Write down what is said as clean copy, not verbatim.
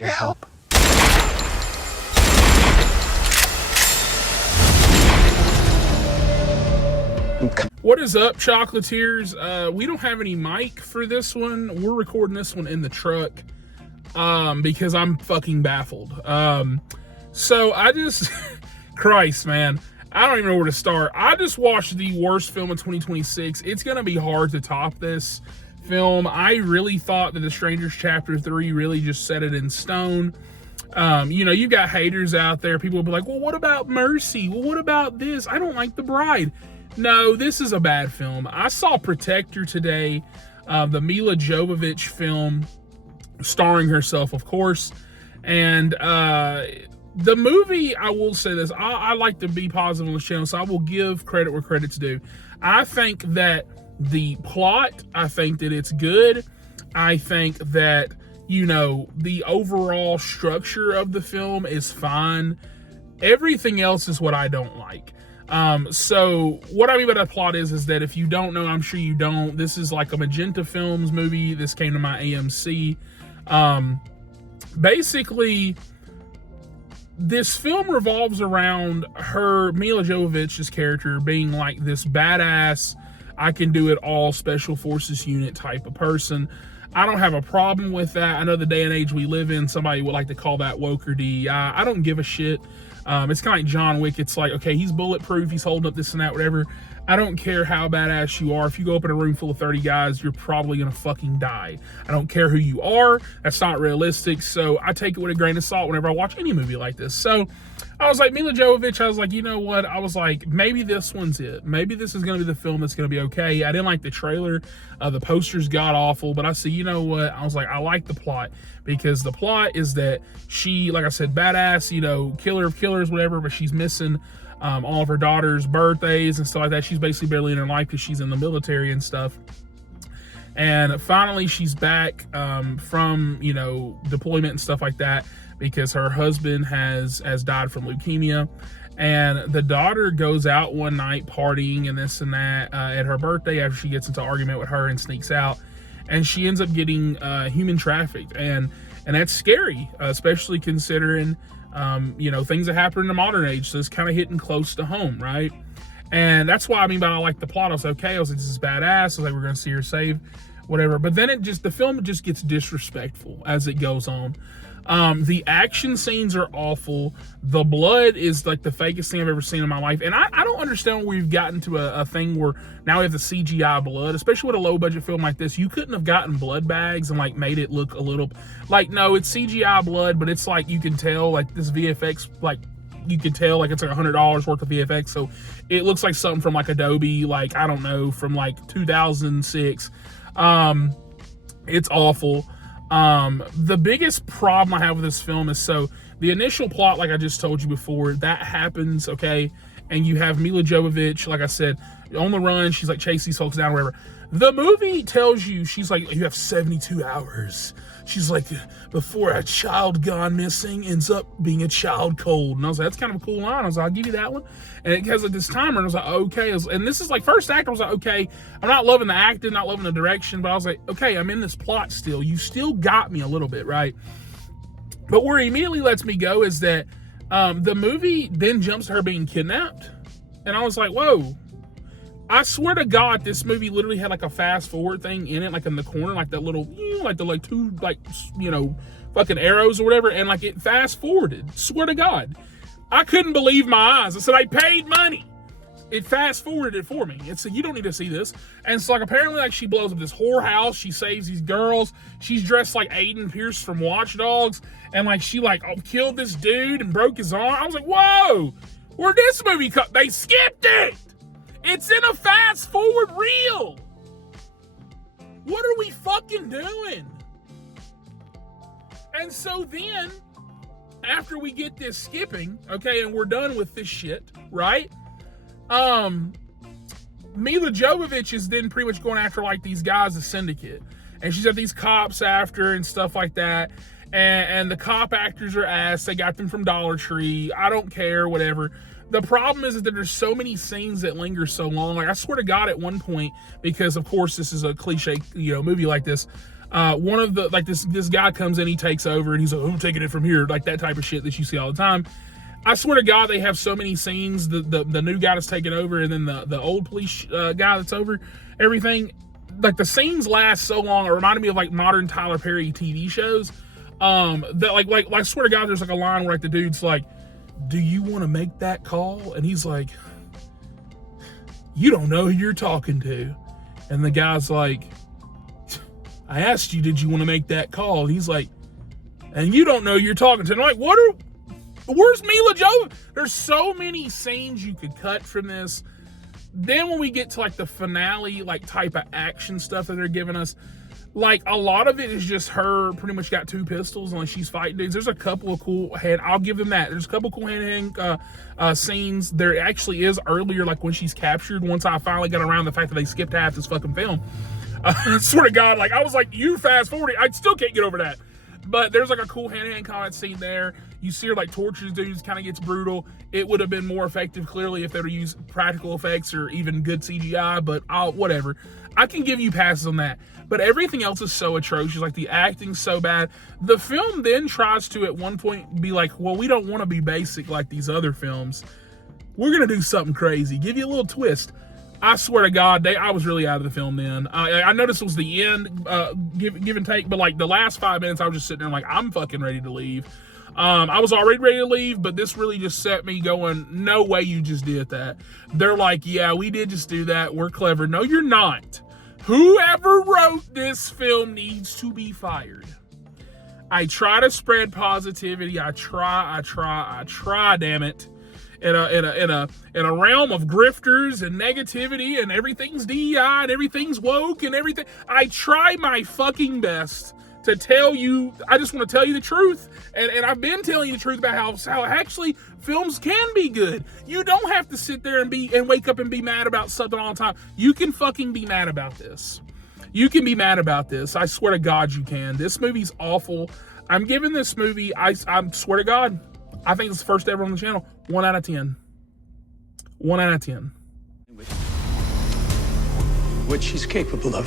your help. What is up, chocolatiers? We don't have any mic for this one. We're recording this one in the truck because I'm fucking baffled. So I just, Christ, man, I don't even know where to start. I just watched the worst film of 2026. It's going to be hard to top this film. I really thought that The Strangers Chapter 3 really just set it in stone. You know, you got haters out there. People will be like, well, what about Mercy? Well, what about this? I don't like The Bride. No, this is a bad film. I saw Protector today, the Milla Jovovich film, starring herself, of course. And the movie, I will say this, I like to be positive on the channel, so I will give credit where credit's due. I think that the plot, I think that it's good. I think that, you know, the overall structure of the film is fine. Everything else is what I don't like. So what I mean by that plot is that if you don't know, I'm sure you don't, this is like a Magenta Films movie. This came to my AMC. Basically, this film revolves around her, Milla Jovovich's character, being like this badass, I can do it all special forces unit type of person. I don't have a problem with that. I know the day and age we live in, somebody would like to call that woke or DEI. I don't give a shit. It's kind of like John Wick. It's like, okay, he's bulletproof, he's holding up this and that, whatever. I don't care how badass you are. If you go up in a room full of 30 guys, you're probably gonna fucking die. I don't care who you are. That's not realistic. So I take it with a grain of salt whenever I watch any movie like this. So I was like, Milla Jovovich, I was like, you know what? I was like, maybe this one's it. Maybe this is gonna be the film that's gonna be okay. I didn't like the trailer. The poster's god awful, but I said, you know what? I was like, I like the plot, because the plot is that she, like I said, badass, you know, killer of killers, whatever, but she's missing all of her daughter's birthdays and stuff like that. She's basically barely in her life because she's in the military and stuff. And finally she's back from, you know, deployment and stuff like that, because her husband has died from leukemia. And the daughter goes out one night partying and this and that at her birthday after she gets into an argument with her and sneaks out. And she ends up getting human trafficked. And that's scary, especially considering, you know, things that happen in the modern age. So it's kind of hitting close to home, right? And that's why, I mean, by I like the plot. I was okay. I was like, this is badass. I was like, we're going to see her save, whatever. But then the film just gets disrespectful as it goes on. The action scenes are awful. The blood is like the fakest thing I've ever seen in my life. And I don't understand where we've gotten to a thing where now we have the CGI blood, especially with a low budget film like this. You couldn't have gotten blood bags and like made it look a little like, no, it's CGI blood, but it's like, you can tell like this VFX, like you can tell like it's like $100 worth of VFX. So it looks like something from like Adobe, like, I don't know, from like 2006. It's awful. The biggest problem I have with this film is, so the initial plot, like I just told you before, that happens, okay? And you have Milla Jovovich, like I said, on the run. She's like, chase these folks down, wherever. The movie tells you, she's like, you have 72 hours. She's like, before a child gone missing ends up being a child cold. And I was like, that's kind of a cool line. I was like, I'll give you that one. And it has like this timer, and I was like, okay. And this is like first act. I was like, okay, I'm not loving the acting, not loving the direction, but I was like, okay, I'm in this plot still. You still got me a little bit, right? But where it immediately lets me go is that the movie then jumps to her being kidnapped. And I was like, whoa. I swear to God, this movie literally had like a fast forward thing in it, like in the corner, like that little, you know, like the like two, like, you know, fucking arrows or whatever. And like it fast forwarded. Swear to God. I couldn't believe my eyes. I said, I paid money. It fast forwarded it for me. It said, you don't need to see this. And so like apparently like she blows up this whorehouse. She saves these girls. She's dressed like Aiden Pierce from Watch Dogs. And like she like killed this dude and broke his arm. I was like, whoa, where'd this movie cut? They skipped it. It's in a fast forward reel. What are we fucking doing? And so then, after we get this skipping, okay, and we're done with this shit, right? Milla Jovovich is then pretty much going after like these guys, the syndicate. And she's got these cops after and stuff like that. And the cop actors are ass. They got them from Dollar Tree. I don't care, whatever. The problem is that there's so many scenes that linger so long. Like, I swear to God, at one point, because of course this is a cliche, you know, movie like this, One of the, like, this guy comes in, he takes over, and he's like, I'm taking it from here, like that type of shit that you see all the time. I swear to God, they have so many scenes. The new guy that's taking over, and then the old police guy that's over everything. Like, the scenes last so long. It reminded me of like modern Tyler Perry TV shows. That like I swear to God, there's like a line where like the dude's like, "Do you want to make that call?" And he's like, "You don't know who you're talking to." And the guy's like, "I asked you, did you want to make that call?" And he's like, "And you don't know who you're talking to." And I'm like, where's Milla Jovovich? There's so many scenes you could cut from this. Then when we get to like the finale, like type of action stuff that they're giving us, like a lot of it is just her pretty much got 2 pistols and like she's fighting dudes. There's a couple of cool I'll give them that. There's a couple cool hand scenes. There actually is earlier, like when she's captured, once I finally got around the fact that they skipped half this fucking film. I swear to God, like I was like, you fast forwarding. I still can't get over that. But there's like a cool hand-to-hand combat scene there. You see her like tortures dudes, kind of gets brutal. It would have been more effective, clearly, if they would use practical effects or even good CGI, but whatever. I can give you passes on that. But everything else is so atrocious. Like, the acting's so bad. The film then tries to, at one point, be like, well, we don't want to be basic like these other films. We're going to do something crazy. Give you a little twist. I swear to God, I was really out of the film then. I noticed it was the end, give and take, but like the last 5 minutes, I was just sitting there like, I'm fucking ready to leave. I was already ready to leave, but this really just set me going, no way you just did that. They're like, yeah, we did just do that. We're clever. No, you're not. Whoever wrote this film needs to be fired. I try to spread positivity. I try, damn it. In a realm of grifters and negativity and everything's DEI and everything's woke and everything. I try my fucking best to tell you, I just want to tell you the truth. And I've been telling you the truth about how actually films can be good. You don't have to sit there and wake up and be mad about something all the time. You can fucking be mad about this. You can be mad about this. I swear to God you can. This movie's awful. I'm giving this movie, I swear to God, I think it's the first ever on the channel, 1 out of 10. 1 out of 10. Which she's capable of.